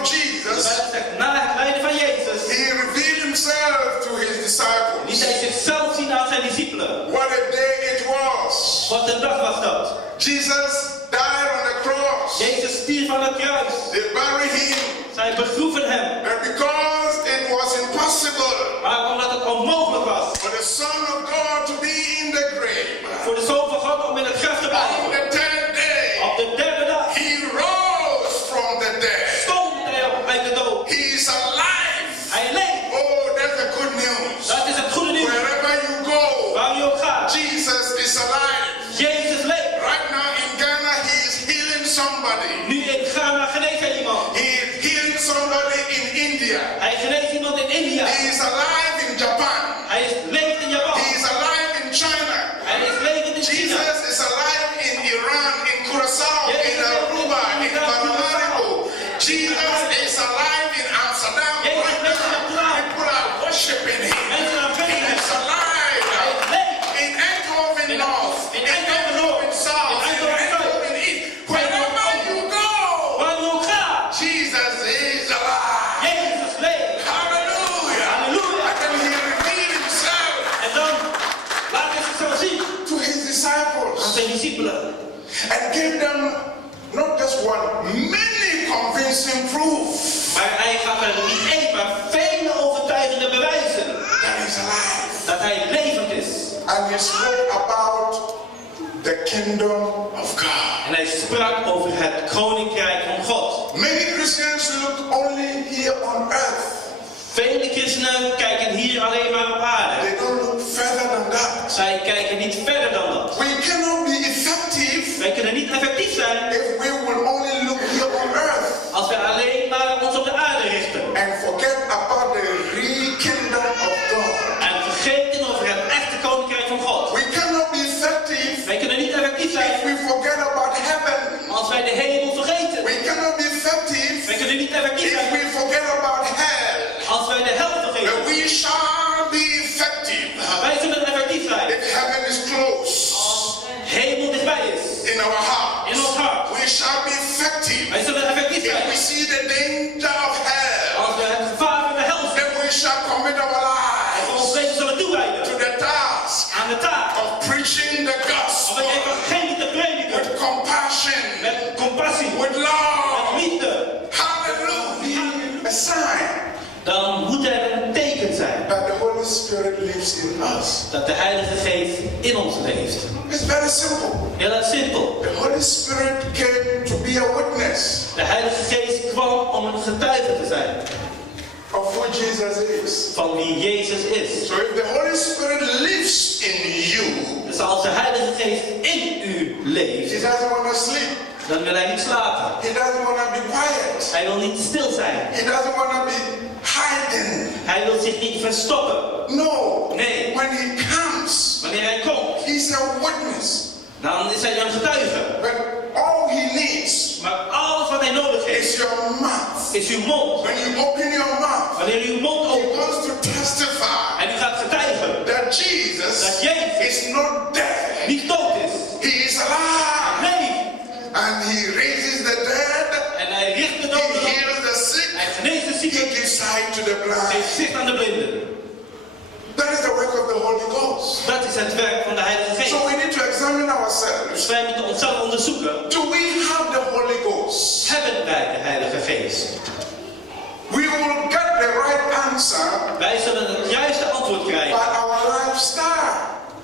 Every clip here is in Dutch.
of Jesus, na het lijden van Jezus, he revealed himself to his liet disciples. hij zichzelf zien aan zijn discipelen. What a day it was. Wat een dag was dat. Jesus died on the cross. Jezus stierf aan het kruis. They buried him. Zij begroeven hem. And because it was impossible Maar omdat het onmogelijk was for the Son of God to be in the grave, voor de Zoon van God om in het graf te on blijven. the third day, Op de derde dag he rose from the dead. stond hij op uit de dood. He is alive. Hij leeft. Oh, that's the good news. Dat is het goede nieuws. Wherever you go, Waar u ook gaat. Jesus is alive. Jezus leeft. Right now in Ghana, he is healing somebody. Nu in Ghana geneest hij iemand. He is healing somebody in India. Hij geneest iemand in India. He is alive in Japan. Hij leeft in Japan. He is alive in China. Hij is levend in China. Jesus is alive in Iran, in Curaçao, in Aruba, in Paramaribo. Jesus is alive in Amsterdam. Right now, people are worshiping him. He is alive in Eindhoven North, in Eindhoven South, in Eindhoven East. Wherever you go, Waar u ook gaat. Jesus is alive. Jezus leeft. Hallelujah. Halleluja. And then he revealed himself En dan laat hij zichzelf zien to his aan disciples zijn discipelen. and gave them not just one, many convincing proof Maar hij gaf er niet één, maar vele overtuigende bewijzen that he's alive. dat hij levend is. And he spoke about the kingdom of God. En hij sprak over het koninkrijk van God. Many Christians look only here on earth. Vele christenen kijken hier alleen maar op aarde. They don't look further than that. Zij kijken niet verder dan dat. We cannot be effective Wij kunnen niet effectief zijn if we will only look here on earth als we alleen maar ons op de aarde richten. and forget about the real kingdom of God. En vergeten over het echte koninkrijk van God. We cannot be effective Wij kunnen niet effectief zijn if we forget about heaven. als wij de hemel vergeten. We cannot be effective Wij kunnen niet effectief if zijn we forget about hell. als wij de hel vergeten. But we shall be effective Maar wij zullen effectief zijn if heaven is close als hemel dichtbij is. in our heart. In ons hart. We shall be effective Wij zullen effectief if we zijn see the danger of hell. als we het gevaar van de hel zien. Then we shall commit our En lives ons leven zullen toewijden to the task aan de taak of preaching the om gospel het evangelie te prediken. with compassion, Met compassie. with love. Met liefde. Hallelujah. A sign Dan moet er een teken zijn that the Holy Spirit lives in us. dat de Heilige Geest in ons leeft. It's very simple. Heel erg simpel. The Holy Spirit came to be a witness De Heilige Geest kwam om een getuige te zijn of who Jesus is. van wie Jezus is. So if the Holy Spirit lives in you, Dus als de Heilige Geest in u leeft, he doesn't want to sleep. dan wil hij niet slapen. He doesn't want to be quiet. Hij wil niet stil zijn. He doesn't want to be hiding. Hij wil zich niet verstoppen. No. Nee. When he comes, Wanneer hij komt, he's a witness. dan is hij een getuige. But all he needs Maar alles wat hij nodig is heeft, your mouth. is uw mond. When you open your mouth, Wanneer u uw mond he opent wants to testify en u gaat getuigen that Jesus dat Jezus is not dead. niet dood is. He is alive. Nee. And he raises the dead. En hij richt de He doden op. heals the sick. Hij geneest de He zieken. gives sight to the blind. Geeft zicht aan de blinden. That is the work of the Holy Ghost. Dat is het werk van de Heilige Geest. So we need to examine ourselves. Dus wij moeten onszelf onderzoeken. Do we have the Holy Ghost? Hebben wij de Heilige Geest? We will get the right answer Wij zullen het juiste antwoord by krijgen our lifestyle.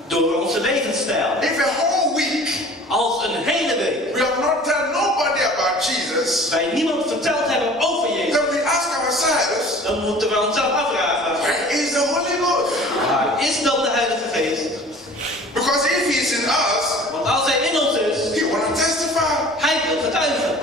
door onze levensstijl. If a whole week Als een hele week we have not told nobody about Jesus, wij niemand verteld hebben over Jezus, then we ask ourselves, dan moeten we onszelf afvragen: where is the Holy Ghost? waar is dan de Heilige Geest? Because if he is in us, Want als hij in ons is, he want to testify. hij wil getuigen.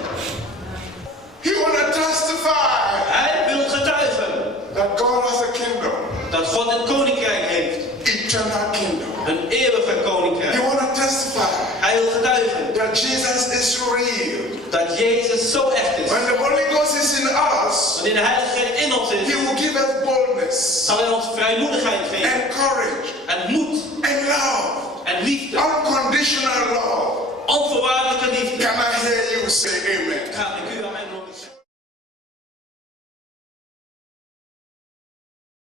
He want to testify Hij wil getuigen that God has a kingdom, dat God een koninkrijk heeft. eternal kingdom. Een eeuwige koninkrijk. He want to testify Hij wil getuigen that Jesus is real. dat Jezus zo echt is. When the Holy Ghost is in us, Wanneer de Heilige Geest in ons he is, will give us boldness zal hij ons vrijmoedigheid geven. and courage En moed. and love, En liefde. unconditional love. Onvoorwaardelijke liefde. Can I hear you say amen? Ga ik